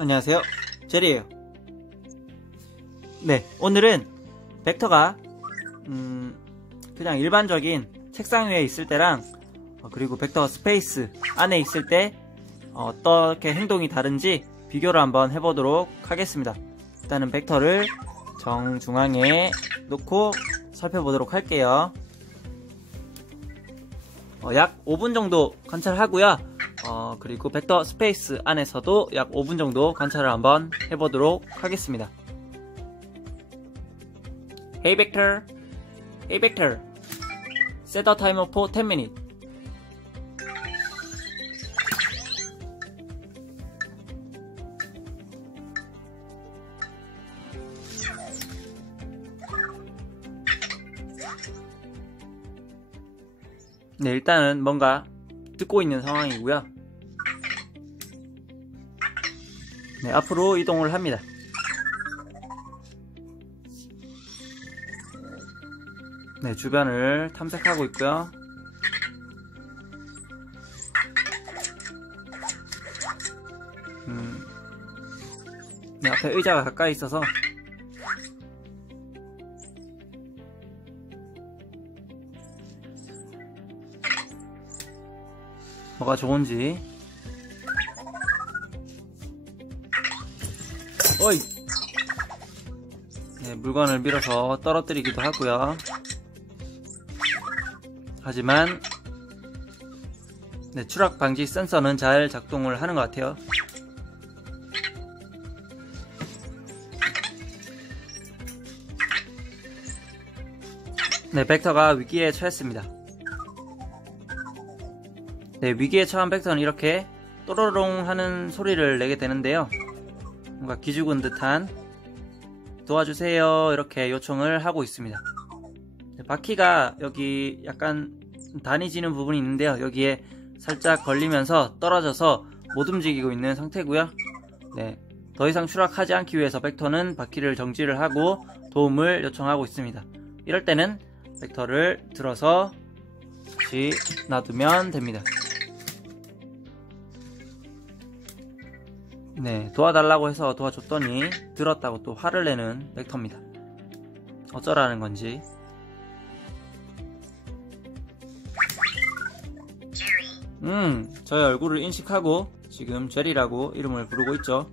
안녕하세요, 제리에요. 네, 오늘은 벡터가 그냥 일반적인 책상 위에 있을 때랑 그리고 벡터 스페이스 안에 있을 때 어떻게 행동이 다른지 비교를 한번 해보도록 하겠습니다. 일단은 벡터를 정중앙에 놓고 살펴보도록 할게요. 약 5분 정도 관찰하고요. 그리고 벡터 스페이스 안에서도 약 5분 정도 관찰을 한번 해보도록 하겠습니다. Hey Vector, Hey Vector, set a timer for 10 minutes. 네, 일단은 뭔가 듣고 있는 상황이고요. 네, 앞으로 이동을 합니다. 네, 주변을 탐색하고 있고요. 네, 앞에 의자가 가까이 있어서 뭐가 좋은지. 어이! 네, 물건을 밀어서 떨어뜨리기도 하고요. 하지만 네, 추락 방지 센서는 잘 작동을 하는 것 같아요. 네, 벡터가 위기에 처했습니다. 네, 위기에 처한 벡터는 이렇게 또로롱 하는 소리를 내게 되는데요. 뭔가 기죽은 듯한 도와주세요 이렇게 요청을 하고 있습니다. 네, 바퀴가 여기 약간 다니지는 부분이 있는데요. 여기에 살짝 걸리면서 떨어져서 못 움직이고 있는 상태고요. 네, 더 이상 추락하지 않기 위해서 벡터는 바퀴를 정지를 하고 도움을 요청하고 있습니다. 이럴 때는 벡터를 들어서 다시 놔두면 됩니다. 네, 도와달라고 해서 도와줬더니 들었다고 또 화를 내는 벡터입니다. 어쩌라는 건지. 저의 얼굴을 인식하고 지금 제리라고 이름을 부르고 있죠.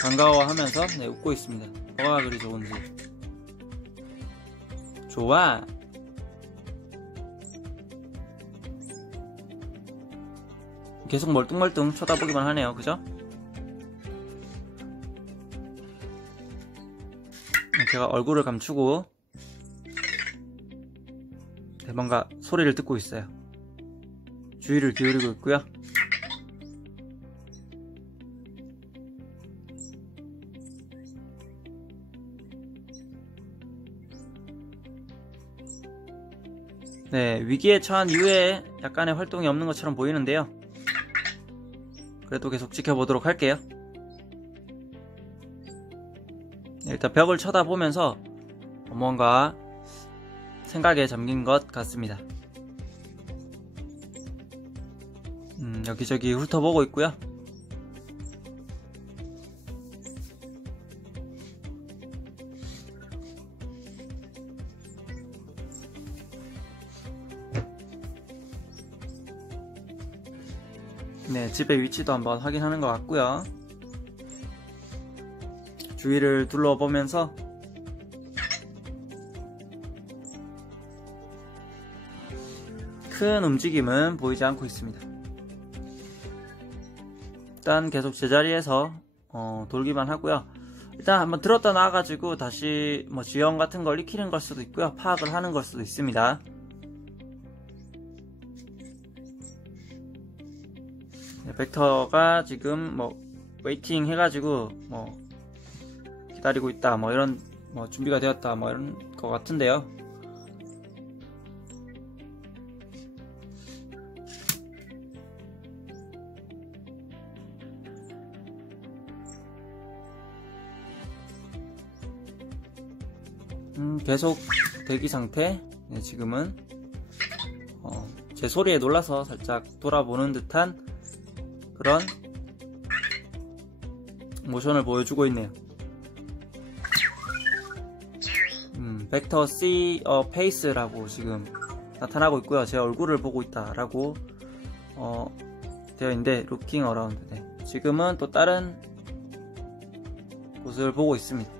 반가워하면서 네, 웃고 있습니다. 뭐가 그리 좋은지. 좋아. 계속 멀뚱멀뚱 쳐다보기만 하네요. 그죠? 제가 얼굴을 감추고 네, 뭔가 소리를 듣고 있어요. 주의를 기울이고 있고요. 네, 위기에 처한 이후에 약간의 활동이 없는 것처럼 보이는데요. 그래도 계속 지켜보도록 할게요. 네, 일단 벽을 쳐다보면서 뭔가 생각에 잠긴 것 같습니다. 여기저기 훑어보고 있고요. 네, 집의 위치도 한번 확인하는 것 같고요. 주위를 둘러보면서 큰 움직임은 보이지 않고 있습니다. 일단 계속 제자리에서 돌기만 하고요. 일단 한번 들었다 놔가지고 다시 뭐 지형 같은 걸 익히는 걸 수도 있고요. 파악을 하는 걸 수도 있습니다. 네, 벡터가 지금 뭐 웨이팅 해가지고 뭐 기다리고 있다 뭐 이런 뭐 준비가 되었다 뭐 이런 것 같은데요. 계속 대기 상태. 네, 지금은 제 소리에 놀라서 살짝 돌아보는 듯한 그런 모션을 보여주고 있네요. 벡터 See a Face라고 지금 나타나고 있고요. 제 얼굴을 보고 있다라고 되어 있는데 Looking Around. 네, 지금은 또 다른 곳을 보고 있습니다.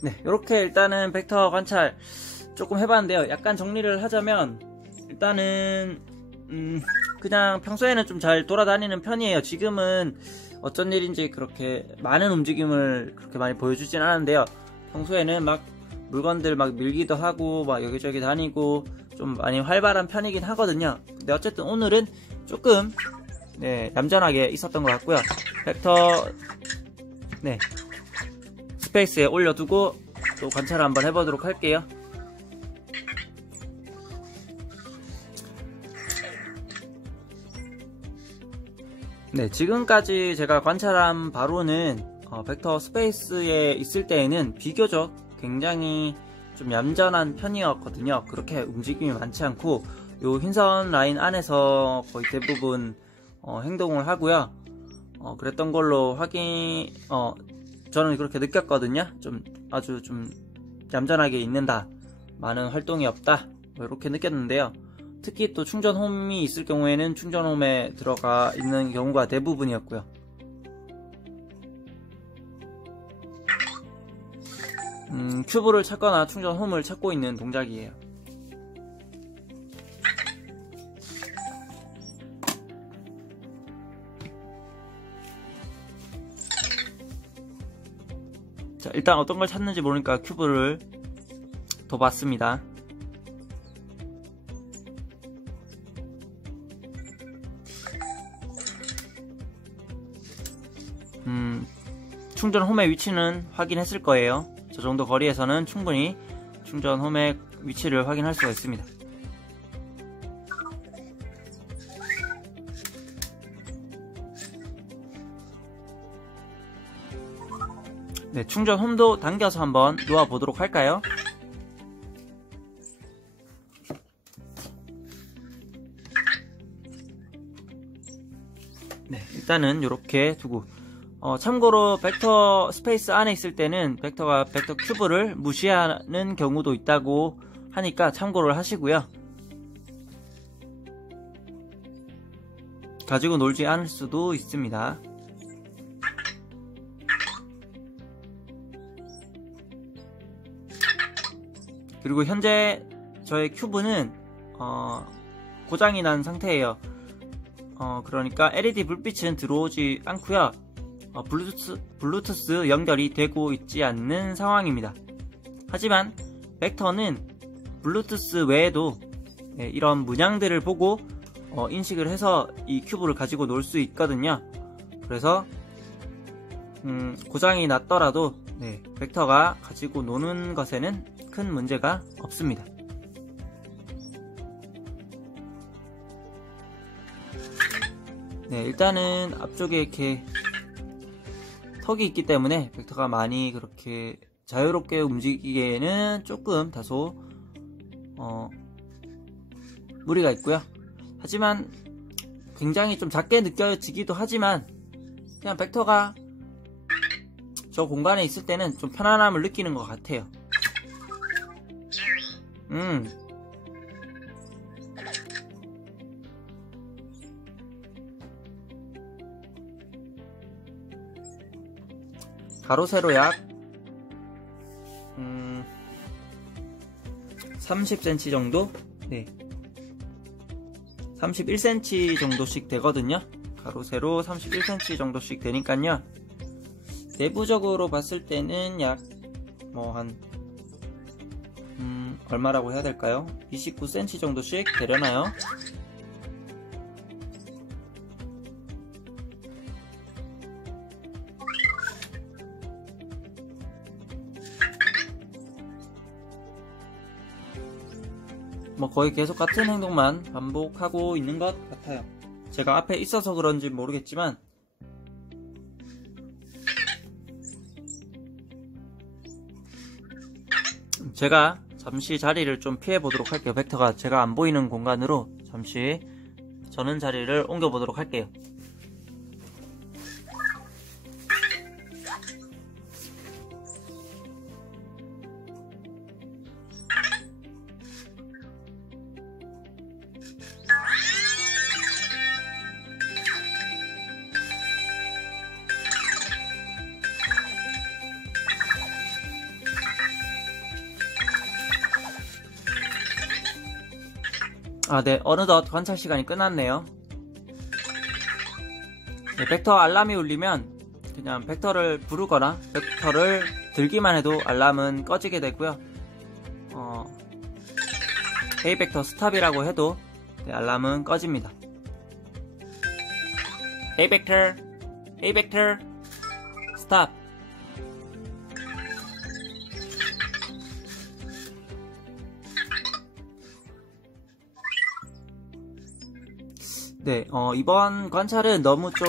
네, 이렇게 일단은 벡터 관찰 조금 해봤는데요. 약간 정리를 하자면 일단은 그냥 평소에는 좀 잘 돌아다니는 편이에요. 지금은 어쩐 일인지 그렇게 많은 움직임을 그렇게 많이 보여주진 않았는데요. 평소에는 막 물건들 막 밀기도 하고 막 여기저기 다니고 좀 많이 활발한 편이긴 하거든요. 근데 어쨌든 오늘은 조금 얌전하게 있었던 것 같고요. 벡터 스페이스에 올려두고 또 관찰을 한번 해보도록 할게요. 네, 지금까지 제가 관찰한 바로는 벡터 스페이스에 있을 때에는 비교적 굉장히 좀 얌전한 편이었거든요. 그렇게 움직임이 많지 않고 요 흰선 라인 안에서 거의 대부분 행동을 하고요. 그랬던 걸로 저는 그렇게 느꼈거든요. 좀 아주 좀 얌전하게 있는다, 많은 활동이 없다, 뭐 이렇게 느꼈는데요. 특히 또 충전홈이 있을 경우에는 충전홈에 들어가 있는 경우가 대부분이었고요. 큐브를 찾거나 충전홈을 찾고 있는 동작이에요. 자, 일단 어떤 걸 찾는지 모르니까 큐브를 더 봤습니다. 충전홈의 위치는 확인했을 거예요. 저 정도 거리에서는 충분히 충전홈의 위치를 확인할 수가 있습니다. 네, 충전홈도 당겨서 한번 놓아 보도록 할까요? 네, 일단은 이렇게 두고 참고로 벡터 스페이스 안에 있을 때는 벡터 큐브를 무시하는 경우도 있다고 하니까 참고를 하시고요. 가지고 놀지 않을 수도 있습니다. 그리고 현재 저의 큐브는 고장이 난 상태예요. 그러니까 LED 불빛은 들어오지 않고요. 블루투스 연결이 되고 있지 않는 상황입니다. 하지만 벡터는 블루투스 외에도 이런 문양들을 보고 인식을 해서 이 큐브를 가지고 놀 수 있거든요. 그래서 고장이 났더라도 벡터가 가지고 노는 것에는 큰 문제가 없습니다. 네, 일단은 앞쪽에 이렇게 턱이 있기 때문에 벡터가 많이 그렇게 자유롭게 움직이기에는 조금 다소 무리가 있고요. 하지만 굉장히 좀 작게 느껴지기도 하지만 그냥 벡터가 저 공간에 있을 때는 좀 편안함을 느끼는 것 같아요. 가로 세로 약 30cm 정도? 네, 31cm 정도씩 되거든요. 가로 세로 31cm 정도씩 되니까요. 내부적으로 봤을 때는 약 얼마라고 해야 될까요? 29cm 정도씩 되려나요? 뭐 거의 계속 같은 행동만 반복하고 있는 것 같아요. 제가 앞에 있어서 그런지 모르겠지만 제가 잠시 자리를 좀 피해 보도록 할게요. 벡터가 제가 안 보이는 공간으로 잠시 저는 자리를 옮겨 보도록 할게요. 네, 어느덧 관찰 시간이 끝났네요. 네, 벡터 알람이 울리면 그냥 벡터를 부르거나 벡터를 들기만 해도 알람은 꺼지게 되고요. A 벡터 스탑이라고 해도 네, 알람은 꺼집니다. A 벡터 스탑. 네, 이번 관찰은 너무 좀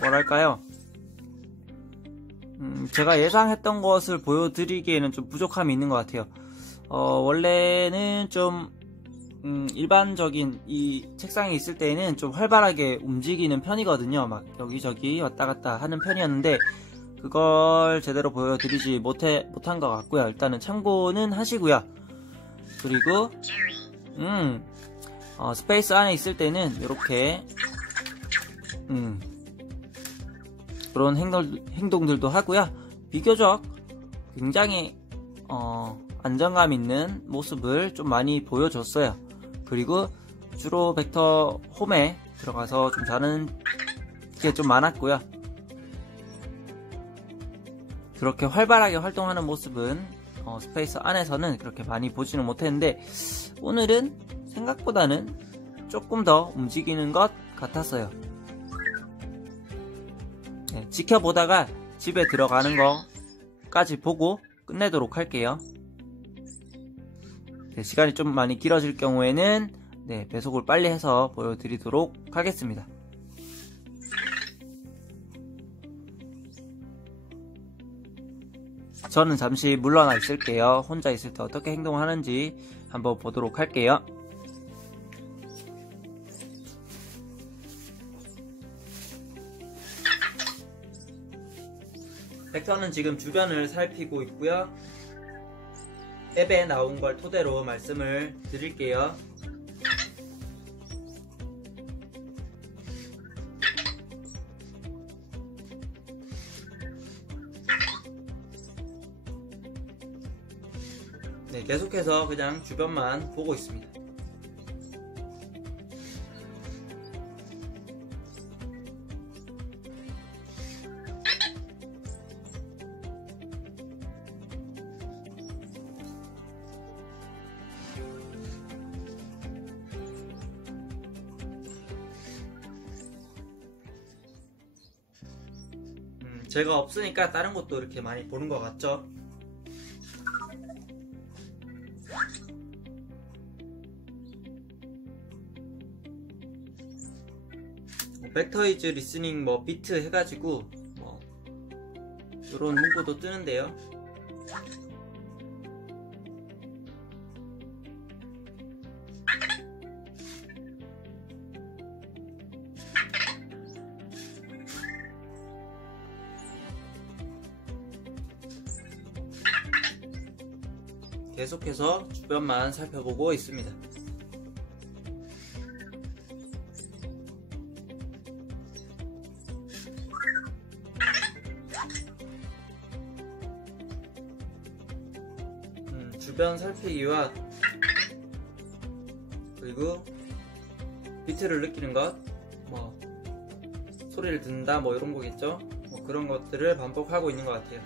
뭐랄까요, 제가 예상했던 것을 보여드리기에는 좀 부족함이 있는 것 같아요. 원래는 좀 일반적인 이 책상에 있을 때에는 좀 활발하게 움직이는 편이거든요. 막 여기저기 왔다 갔다 하는 편이었는데 그걸 제대로 보여드리지 못한 것 같고요. 일단은 참고는 하시고요. 그리고 스페이스 안에 있을 때는 이렇게 그런 행동들도 하고요. 비교적 굉장히 안정감 있는 모습을 좀 많이 보여줬어요. 그리고 주로 벡터 홈에 들어가서 좀 자는 게 좀 많았고요. 그렇게 활발하게 활동하는 모습은 스페이스 안에서는 그렇게 많이 보지는 못했는데 오늘은 생각보다는 조금 더 움직이는 것 같았어요. 네, 지켜보다가 집에 들어가는 거까지 보고 끝내도록 할게요. 네, 시간이 좀 많이 길어질 경우에는 네, 배속을 빨리 해서 보여드리도록 하겠습니다. 저는 잠시 물러나 있을게요. 혼자 있을 때 어떻게 행동하는지 한번 보도록 할게요. 벡터는 지금 주변을 살피고 있고요. 앱에 나온 걸 토대로 말씀을 드릴게요. 네, 계속해서 그냥 주변만 보고 있습니다. 제가 없으니까 다른 것도 이렇게 많이 보는 것 같죠? 벡터이즈 리스닝 뭐 비트 해가지고 뭐 이런 문구도 뜨는데요. 계속해서 주변만 살펴보고 있습니다. 주변 살피기와 그리고 비트를 느끼는 것, 뭐 소리를 듣는다 뭐 이런 거겠죠. 뭐 그런 것들을 반복하고 있는 것 같아요.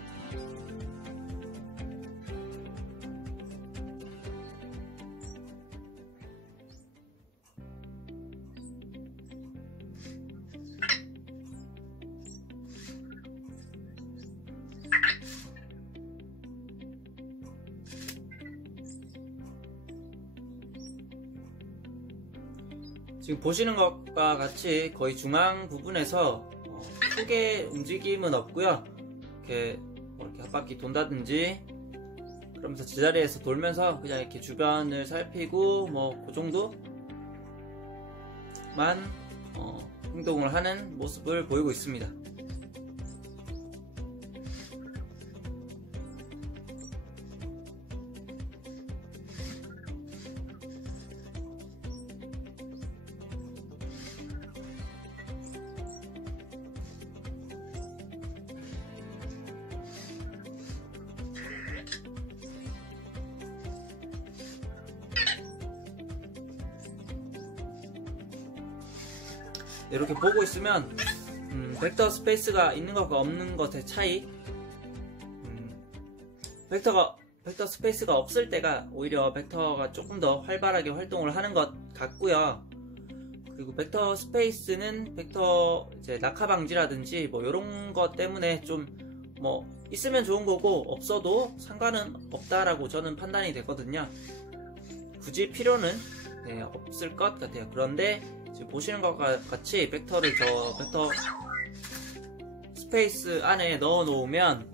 지금 보시는 것과 같이 거의 중앙 부분에서 크게 움직임은 없고요. 이렇게 한 바퀴 돈다든지 그러면서 제자리에서 돌면서 그냥 이렇게 주변을 살피고 뭐 그 정도만 행동을 하는 모습을 보이고 있습니다. 이렇게 보고 있으면 벡터 스페이스가 있는 것과 없는 것의 차이, 벡터 스페이스가 없을 때가 오히려 벡터가 조금 더 활발하게 활동을 하는 것 같고요. 그리고 벡터 스페이스는 벡터 이제 낙하 방지라든지 뭐 이런 것 때문에 좀 뭐 있으면 좋은 거고 없어도 상관은 없다라고 저는 판단이 되거든요. 굳이 필요는 없을 것 같아요. 그런데 지금 보시는 것과 같이 벡터 스페이스 안에 넣어 놓으면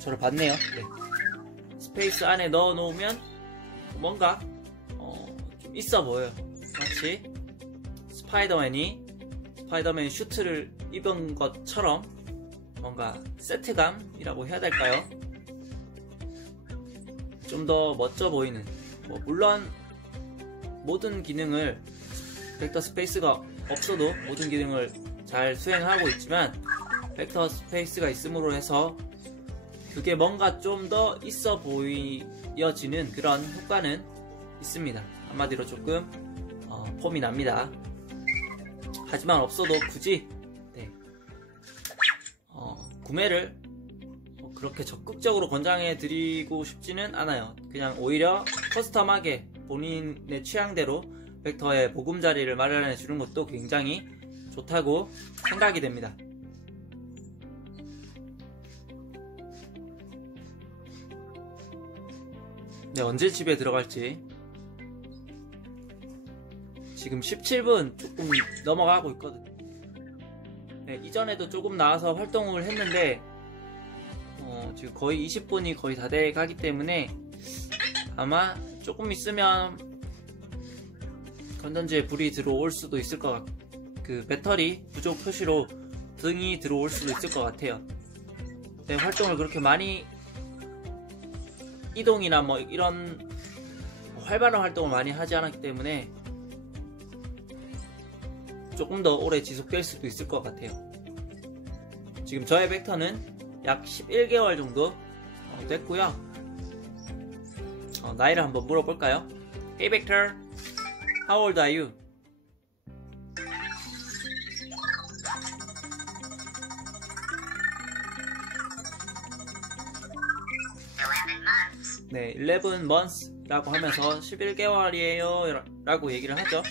저를 봤네요. 네. 스페이스 안에 넣어 놓으면 뭔가 좀 있어 보여요. 마치 스파이더맨이 슈트를 입은 것처럼 뭔가 세트감이라고 해야 될까요? 좀 더 멋져 보이는, 물론 모든 기능을 벡터 스페이스가 없어도 모든 기능을 잘 수행하고 있지만 벡터 스페이스가 있음으로 해서 그게 뭔가 좀 더 있어 보여지는 그런 효과는 있습니다. 한마디로 조금 폼이 납니다. 하지만 없어도 굳이 구매를 그렇게 적극적으로 권장해 드리고 싶지는 않아요. 그냥 오히려 커스텀하게 본인의 취향대로 벡터의 보금자리를 마련해 주는 것도 굉장히 좋다고 생각이 됩니다. 네, 언제 집에 들어갈지. 지금 17분 조금 넘어가고 있거든요. 네, 이전에도 조금 나와서 활동을 했는데 지금 거의 20분이 거의 다 돼 가기 때문에 아마 조금 있으면 건전지에 불이 들어올 수도 있을 것 같고 그 배터리 부족 표시로 등이 들어올 수도 있을 것 같아요. 네, 활동을 그렇게 많이 이동이나 뭐 이런 활발한 활동을 많이 하지 않았기 때문에 조금 더 오래 지속될 수도 있을 것 같아요. 지금 저의 벡터는 약 11개월 정도 됐고요. 나이를 한번 물어볼까요? Hey Vector, how old are you? 네, 11 months 라고 하면서 11개월이에요 라고 얘기를 하죠.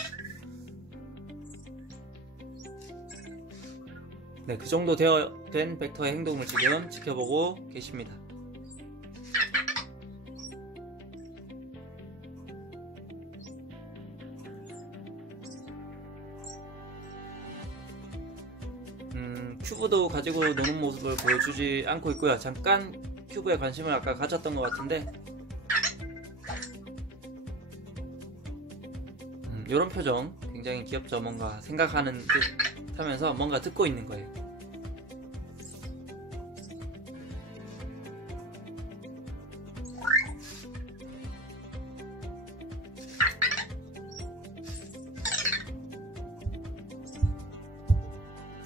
네, 그 정도 된 벡터의 행동을 지금 지켜보고 계십니다. 큐브도 가지고 노는 모습을 보여주지 않고 있고요. 잠깐 큐브에 관심을 아까 가졌던 것 같은데 이런 표정 굉장히 귀엽죠. 뭔가 생각하는 듯 하면서 뭔가 듣고 있는 거예요.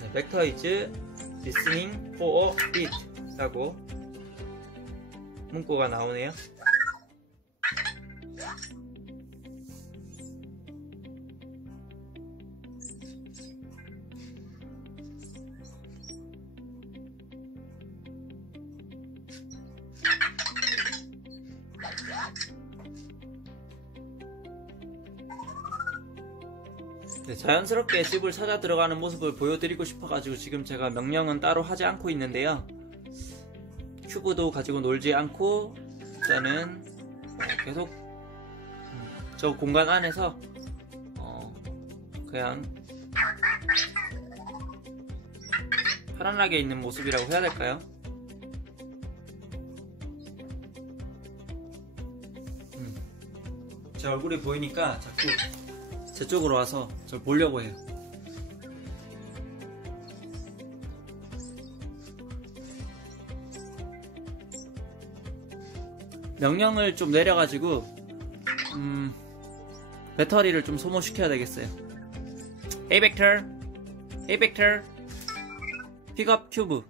네, Vector is listening for a bit 라고 문구가 나오네요. 네, 자연스럽게 집을 찾아 들어가는 모습을 보여드리고 싶어가지고 지금 제가 명령은 따로 하지 않고 있는데요. 큐브도 가지고 놀지 않고 일단은 계속 저 공간 안에서 그냥 편안하게 있는 모습이라고 해야 될까요? 제 얼굴이 보이니까 자꾸 제 쪽으로 와서 저를 보려고 해요. 명령을 좀 내려가지고 배터리를 좀 소모시켜야 되겠어요. Hey Vector, Hey Vector, pick up cube.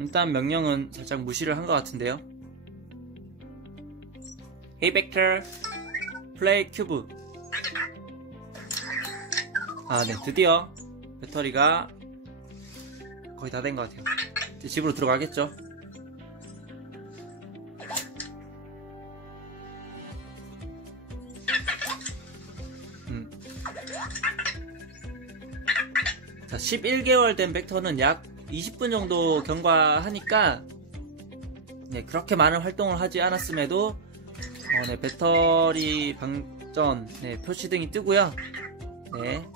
일단 명령은 살짝 무시를 한 것 같은데요. Hey Vector, play cube. 아, 네, 드디어 배터리가 거의 다 된 것 같아요. 이제 집으로 들어가겠죠. 자, 11개월 된 벡터는 약 20분 정도 경과하니까 네, 그렇게 많은 활동을 하지 않았음에도 네, 배터리 방전 네, 표시등이 뜨고요. 네,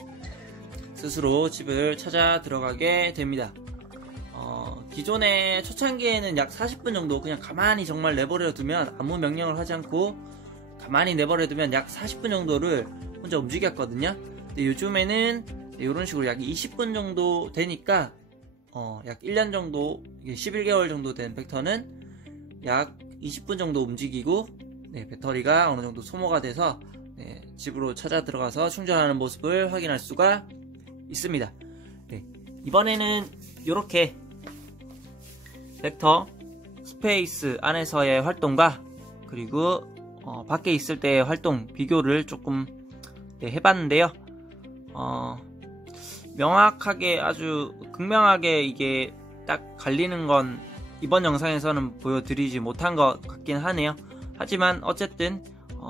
스스로 집을 찾아 들어가게 됩니다. 기존의 초창기에는 약 40분 정도 그냥 가만히 정말 내버려 두면 아무 명령을 하지 않고 가만히 내버려 두면 약 40분 정도를 혼자 움직였거든요. 근데 요즘에는 이런 식으로 약 20분 정도 되니까 약 1년 정도, 11개월 정도 된 벡터는 약 20분 정도 움직이고 네, 배터리가 어느 정도 소모가 돼서 네, 집으로 찾아 들어가서 충전하는 모습을 확인할 수가 있습니다. 네, 이번에는 이렇게 벡터 스페이스 안에서의 활동과 그리고 밖에 있을 때의 활동 비교를 조금 네, 해봤는데요. 명확하게 아주 극명하게 이게 딱 갈리는 건 이번 영상에서는 보여드리지 못한 것 같긴 하네요. 하지만 어쨌든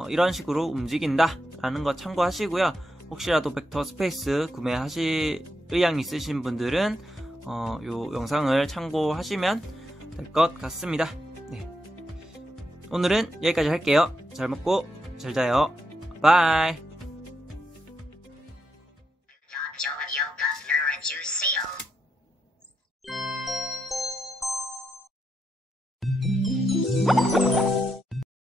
이런 식으로 움직인다 라는 거 참고하시고요. 혹시라도 벡터 스페이스 구매하실 의향 있으신 분들은 요 영상을 참고하시면 될 것 같습니다. 네. 오늘은 여기까지 할게요. 잘 먹고 잘 자요. 바이. Yo, Gusner and Juicio.